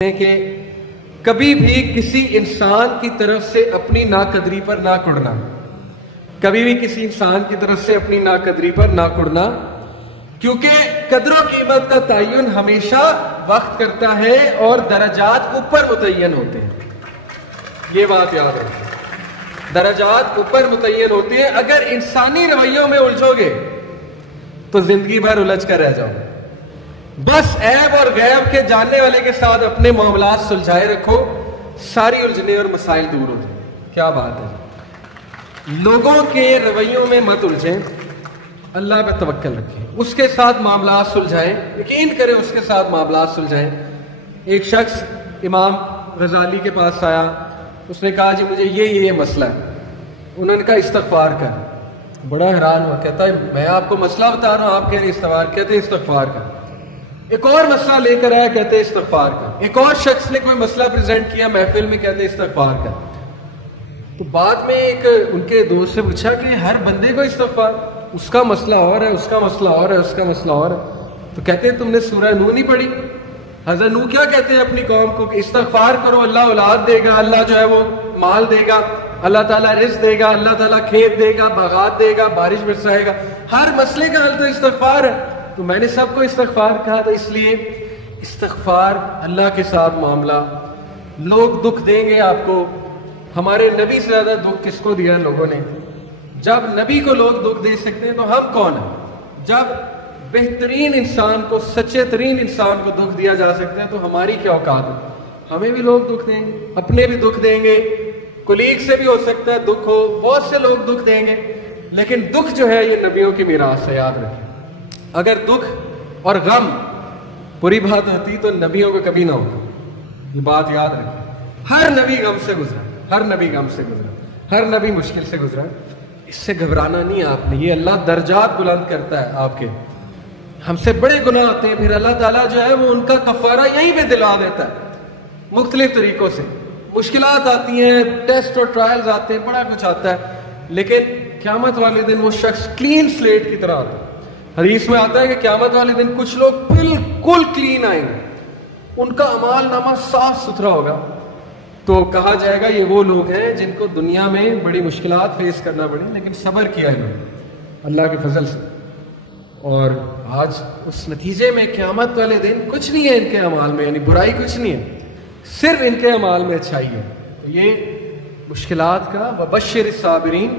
کہ کبھی بھی کسی انسان کی طرف سے اپنی ناقدری پر نہ کڑنا، کبھی بھی کسی انسان کی طرف سے اپنی ناقدری پر نہ کڑنا، کیونکہ قدر و قیمت کا تعین ہمیشہ وقت کرتا ہے اور درجات اوپر متعین ہوتے ہیں۔ یہ بات یاد رکھیں، درجات اوپر متعین ہوتے ہیں۔ اگر انسانی رویوں میں الجھو گے تو زندگی بھر الجھ کر رہ جاؤ گے۔ بس عیب اور غیب کے جاننے والے کے ساتھ اپنے معاملات سلجھائے رکھو، ساری الجھنے اور مسائل دور ہو جائیں۔ کیا بات ہے، لوگوں کے رویوں میں مت الجھیں، اللہ پہ توکل رکھیں، اس کے ساتھ معاملات سلجھائیں، یقین کریں اس کے ساتھ معاملات سلجھائیں۔ ایک شخص امام غزالی کے پاس آیا، اس نے کہا جی مجھے یہ مسئلہ ہے۔ انہوں نے کہا استغفار کر۔ بڑا حیران ہوا، کہتا ہے میں آپ کو مسئلہ بتا رہا ہوں، آپ کہہ رہے استغفار، کہتے استغفار کر۔ ایک اور مسئلہ لے کر آیا، کہتے استغفار کر۔ ایک اور شخص نے کوئی مسئلہ پریزنٹ کیا محفل میں، کہتے استغفار کر۔ تو بعد میں ایک ان کے دوست سے پوچھا کہ ہر بندے کو استغفار، اس کا مسئلہ اور ہے، اس کا مسئلہ اور ہے، اس کا مسئلہ اور ہے۔ تو کہتے ہیں تم نے سورہ نوح نہیں پڑھی؟ حضرت نوح کیا کہتے ہیں اپنی قوم کو کہ استغفار کرو، اللہ اولاد دے گا، اللہ جو ہے وہ مال دے گا، اللہ تعالیٰ رزق دے گا، اللہ تعالیٰ کھیت دے گا، باغات دے گا، بارش برسائے گا۔ ہر مسئلے کا حل تو استغفار ہے۔ تو میں نے سب کو استغفار کہا تھا، اس لیے استغفار، اللہ کے ساتھ معاملہ۔ لوگ دکھ دیں گے آپ کو، ہمارے نبی سے زیادہ دکھ کس کو دیا لوگوں نے؟ جب نبی کو لوگ دکھ دے سکتے ہیں تو ہم کون ہیں؟ جب بہترین انسان کو، سچے ترین انسان کو دکھ دیا جا سکتا ہے تو ہماری کیا اوقات ہے؟ ہمیں بھی لوگ دکھ دیں گے، اپنے بھی دکھ دیں گے، کولیگ سے بھی ہو سکتا ہے دکھ ہو، بہت سے لوگ دکھ دیں گے، لیکن دکھ جو ہے یہ نبیوں کی میراث ہے، یاد رکھیں۔ اگر دکھ اور غم بری بات ہوتی تو نبیوں کو کبھی نہ ہوتا، یہ بات یاد رکھیں۔ ہر نبی غم سے گزرا، ہر نبی غم سے گزرا، ہر نبی مشکل سے گزرا۔ اس سے گھبرانا نہیں آپ نے، یہ اللہ درجات بلند کرتا ہے آپ کے۔ ہم سے بڑے گناہ ہوتے ہیں، پھر اللہ تعالیٰ جو ہے وہ ان کا کفارہ یہیں پہ دلوا دیتا ہے مختلف طریقوں سے۔ مشکلات آتی ہیں، ٹیسٹ اور ٹرائلز آتے ہیں، بڑا کچھ آتا ہے، لیکن قیامت والے دن وہ شخص کلین سلیٹ کی طرح آتا ہے۔ حدیث میں آتا ہے کہ قیامت والے دن کچھ لوگ بالکل کلین آئیں گے، ان کا اعمال نامہ صاف ستھرا ہوگا، تو کہا جائے گا یہ وہ لوگ ہیں جن کو دنیا میں بڑی مشکلات فیس کرنا پڑی لیکن صبر کیا انہوں نے اللہ کے فضل سے، اور آج اس نتیجے میں قیامت والے دن کچھ نہیں ہے ان کے اعمال میں، یعنی برائی کچھ نہیں ہے، صرف ان کے اعمال میں اچھائی ہے۔ تو یہ مشکلات کا وبشر الصابرین،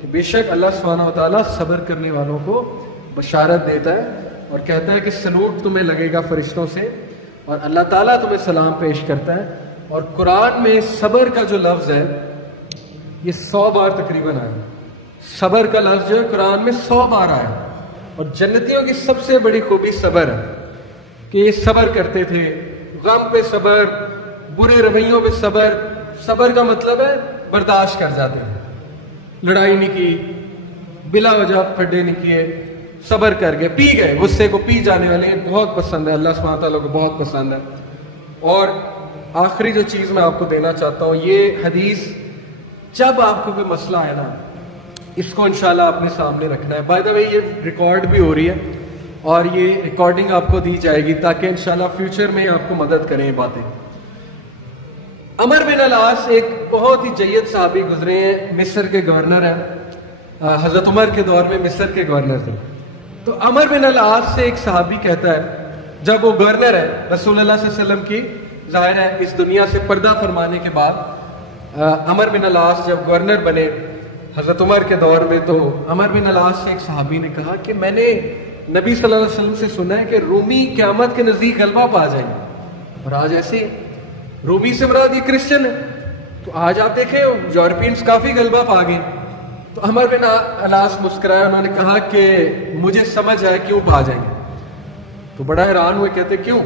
کہ بے شک اللہ سبحانہ وتعالیٰ صبر کرنے والوں کو بشارت دیتا ہے اور کہتا ہے کہ سلوٹ تمہیں لگے گا فرشتوں سے، اور اللہ تعالیٰ تمہیں سلام پیش کرتا ہے۔ اور قرآن میں صبر کا جو لفظ ہے یہ 100 بار تقریباً آیا، صبر کا لفظ جو ہے قرآن میں 100 بار آیا۔ اور جنتیوں کی سب سے بڑی خوبی صبر ہے کہ یہ صبر کرتے تھے، غم پہ صبر، برے رویوں پہ صبر۔ صبر کا مطلب ہے برداشت کر جاتے ہیں، لڑائی نہیں کی، بلا وجہ پھڈے نہیں کیے، صبر کر گئے، پی گئے، غصے کو پی جانے والے بہت پسند ہے، اللہ سبحانہ تعالیٰ کو بہت پسند ہے۔ اور آخری جو چیز میں آپ کو دینا چاہتا ہوں، یہ حدیث جب آپ کو کوئی مسئلہ ہے نا، اس کو انشاءاللہ اپنے سامنے رکھنا ہے۔ بائی دا وے یہ ریکارڈ بھی ہو رہی ہے اور یہ ریکارڈنگ آپ کو دی جائے گی تاکہ انشاءاللہ فیوچر میں آپ کو مدد کریں یہ باتیں۔ عمر بن العاص ایک بہت ہی جید صحابی گزرے ہیں، مصر کے گورنر ہیں، حضرت عمر کے دور میں مصر کے گورنر تھے۔ تو عمر بن العاص سے ایک صحابی کہتا ہے، جب وہ گورنر ہے رسول اللہ صلی اللہ علیہ وسلم کی، ظاہر ہے اس دنیا سے پردہ فرمانے کے بعد عمر بن العاص جب گورنر بنے حضرت عمر کے دور میں، تو عمر بن العاص سے ایک صحابی نے کہا کہ میں نے نبی صلی اللہ علیہ وسلم سے سنا ہے کہ رومی قیامت کے نزدیک غلبہ پا جائیں گے، اور آج ایسے رومی سے مراد یہ کرسچن ہے، تو آج آپ دیکھیں یورپینز کافی غلبہ پا گئے۔ تو عمر بن العاص مسکرائے، انہوں نے کہا کہ مجھے سمجھ آئے کیوں پا جائیں گے۔ تو بڑا حیران ہوئے، کہتے کیوں؟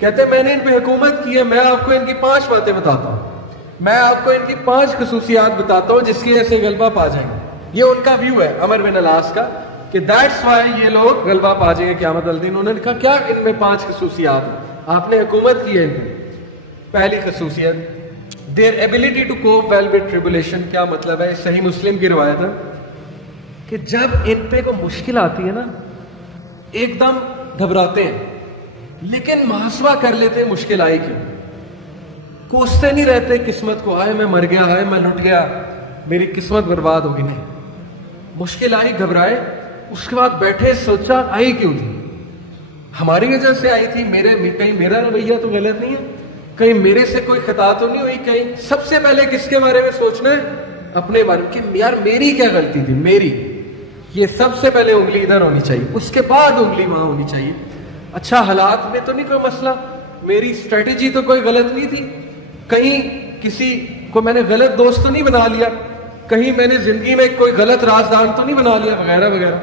کہتے میں نے ان پہ حکومت کی ہے، میں آپ کو ان کی 5 باتیں بتاتا ہوں، میں آپ کو ان کی 5 خصوصیات بتاتا ہوں جس کی وجہ سے غلبہ پا جائیں گے۔ یہ ان کا ویو ہے عمر بن العاص کا کہ دیٹس وائی یہ لوگ غلبہ پا جائیں گے قیامت والے دن۔ انہوں نے کہا کیا ان میں 5 خصوصیات ہیں، آپ نے حکومت کی ہے ان پہ۔ پہلی خصوصیت their ability to cope well with tribulation۔ کیا مطلب ہے؟ صحیح مسلم کی روایت ہے کہ جب ان پہ کوئی مشکل آتی ہے نا، ایک دم گھبراتے ہیں لیکن محاسبہ کر لیتے ہیں مشکل آئی کیوں، کوستے نہیں رہتے قسمت کو، ہائے میں مر گیا، ہائے میں لٹ گیا، میری قسمت برباد ہوگی. نہیں، مشکل آئی گھبرائے، اس کے بعد بیٹھے سوچا آئی کیوں تھی. ہماری وجہ سے آئی تھی، کہیں میرا رویہ تو غلط نہیں ہے، کہیں میرے سے کوئی خطا تو نہیں ہوئی. کہیں سب سے پہلے کس کے بارے میں سوچنا ہے؟ اپنے بارے میں، کہ یار میری کیا غلطی تھی، میری. یہ سب سے پہلے انگلی ادھر ہونی چاہیے، اس کے بعد انگلی وہاں ہونی چاہیے. اچھا حالات میں تو نہیں کوئی مسئلہ، میری اسٹریٹجی تو کوئی غلط نہیں تھی، کہیں کسی کو میں نے غلط دوست تو نہیں بنا لیا، کہیں میں نے زندگی میں کوئی غلط رازدان تو نہیں بنا لیا، وغیرہ وغیرہ.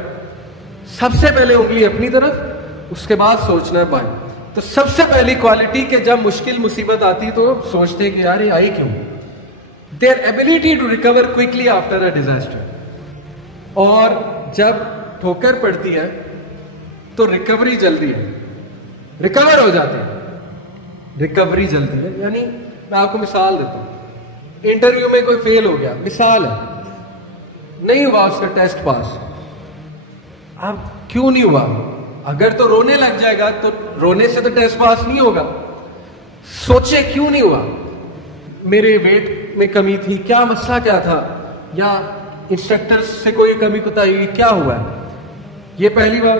سب سے پہلے انگلی اپنی طرف، اس کے بعد سوچنا ہے بائیں. تو سب سے پہلی کوالٹی کہ جب مشکل مصیبت آتی تو سوچتے کہ یار یہ آئی کیوں. their ability to recover quickly after a disaster. اور جب ٹھوکر پڑتی ہے تو ریکوری جلدی ہے، ریکور ہو جاتے ہیں، ریکوری جلدی ہے. یعنی میں آپ کو مثال دیتا ہوں، انٹرویو میں کوئی فیل ہو گیا، مثال ہے، نہیں ہوا اس کا ٹیسٹ پاس. اب کیوں نہیں ہوا؟ اگر تو رونے لگ جائے گا تو رونے سے تو ٹیسٹ پاس نہیں ہوگا. سوچے کیوں نہیں ہوا، میرے ویٹ میں کمی تھی، کیا مسئلہ کیا تھا، یا انسٹرکٹر سے کوئی کمی کوتاہی ہوئی، کیا ہوا ہے. یہ پہلی بار.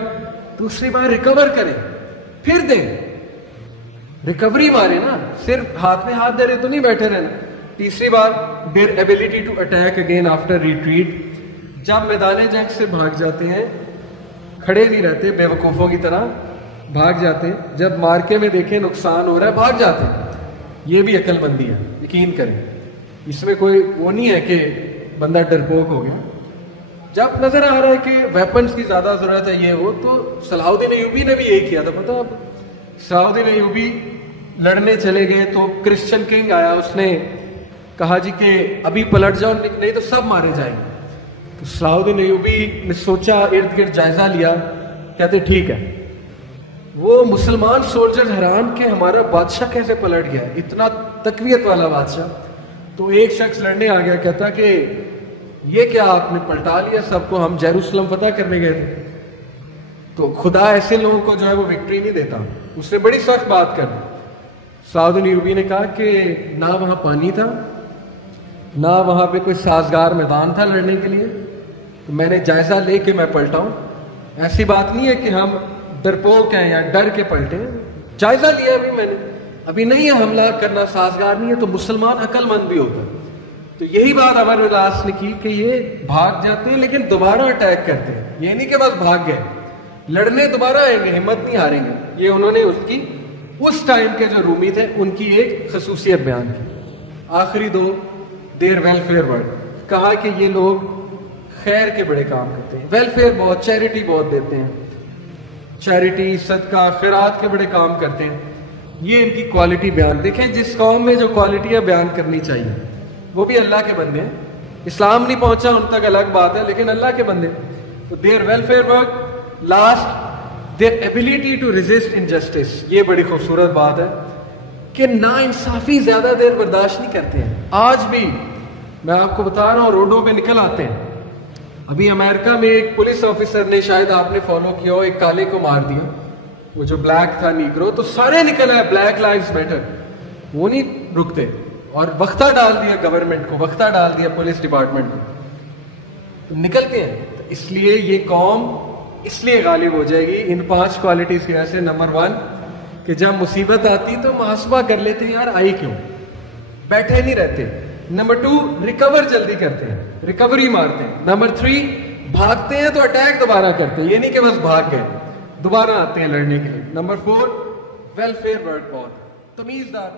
دوسری بار ریکور کریں، پھر دیں، ریکوری مارے نا، صرف ہاتھ میں ہاتھ دے رہے تو نہیں بیٹھے رہنا. تیسری بار their ability to attack again after retreat. جب میدان جنگ سے بھاگ جاتے ہیں، کھڑے نہیں رہتے بے وقوفوں کی طرح، بھاگ جاتے ہیں. جب مارکے میں دیکھیں نقصان ہو رہا ہے بھاگ جاتے ہیں. یہ بھی عقل مندی ہے، یقین کریں. اس میں کوئی وہ نہیں ہے کہ بندہ ڈرپوک ہو گیا. جب نظر آ رہا ہے کہ ویپنز کی زیادہ ضرورت ہے یہ وہ، تو صلاح الدین ایوبی نے بھی یہی کیا تھا. پتا آپ صلاح الدین ایوبی لڑنے چلے گئے تو کرسچن کنگ آیا، اس نے کہا جی کہ ابھی پلٹ جاؤ نہیں تو سب مارے جائیں گے. تو صلاح الدین ایوبی نے سوچا، ارد گرد جائزہ لیا، کہتے ٹھیک ہے. وہ مسلمان سولجر حیران کہ ہمارا بادشاہ کیسے پلٹ گیا، اتنا تقویت والا بادشاہ. تو ایک شخص لڑنے آ گیا، کہتا کہ یہ کیا آپ نے پلٹا لیا سب کو، ہم یروشلم فتح کرنے گئے تھے. تو خدا ایسے لوگوں کو جو ہے وہ وکٹری نہیں دیتا. اس نے بڑی سخت بات کر دی. صلاح الدین ایوبی نے کہا کہ نہ وہاں پانی تھا، نہ وہاں پہ کوئی سازگار میدان تھا لڑنے کے لیے، تو میں نے جائزہ لے کے میں پلٹا ہوں. ایسی بات نہیں ہے کہ ہم ڈرپوک ہیں یا ڈر کے پلٹے ہیں، جائزہ لیا ابھی میں نے، ابھی نہیں ہے حملہ کرنا سازگار نہیں ہے. تو مسلمان عقل مند بھی ہوتا ہے. تو یہی بات عمر بن العاص نے کی کہ یہ بھاگ جاتے ہیں لیکن دوبارہ اٹیک کرتے ہیں. یہ نہیں کہ بس بھاگ گئے، لڑنے دوبارہ آئیں گے، ہمت نہیں ہاریں گے. یہ انہوں نے اس ٹائم کے جو رومی تھے ان کی ایک خصوصیت بیان کی. آخری دو دیر ویلفیئر ورڈ، کہا کہ یہ لوگ خیر کے بڑے کام کرتے ہیں، ویلفیئر بہت، چیریٹی بہت دیتے ہیں، چیریٹی صدقہ خیرات کے بڑے کام کرتے ہیں. یہ ان کی کوالٹی بیان. دیکھیں جس قوم میں جو کوالٹیاں بیان کرنی چاہیے وہ بھی اللہ کے بندے ہیں. اسلام نہیں پہنچا ان تک الگ بات ہے، لیکن اللہ کے بندے. تو their welfare work. Last their ability to resist injustice. یہ بڑی خوبصورت بات ہے کہ نا انصافی زیادہ دیر برداشت نہیں کرتے ہیں. آج بھی میں آپ کو بتا رہا ہوں روڈوں پہ نکل آتے ہیں. ابھی امریکہ میں ایک پولیس آفیسر نے، شاید آپ نے فالو کیا ہو، ایک کالے کو مار دیا، وہ جو بلیک تھا نیگرو، تو سارے نکل آئے بلیک لائفز میٹر. وہ نہیں رکتے اور وقتہ ڈال دیا گورنمنٹ کو، وقتہ ڈال دیا پولیس ڈپارٹمنٹ کو، تو نکلتے ہیں. تو اس لیے یہ قوم اس لیے غالب ہو جائے گی ان 5 کوالٹیز کی وجہ سے. نمبر 1 کہ جب مصیبت آتی تو محاسبہ کر لیتے ہیں، یار آئی کیوں، بیٹھے نہیں رہتے. نمبر 2 ریکور جلدی کرتے ہیں، ریکوری مارتے ہیں. نمبر 3 بھاگتے ہیں تو اٹیک دوبارہ کرتے ہیں، یہ نہیں کہ بس بھاگ گئے، دوبارہ آتے ہیں لڑنے کے لیے. نمبر 4 ویلفیئر ورک بہت تمیزدار.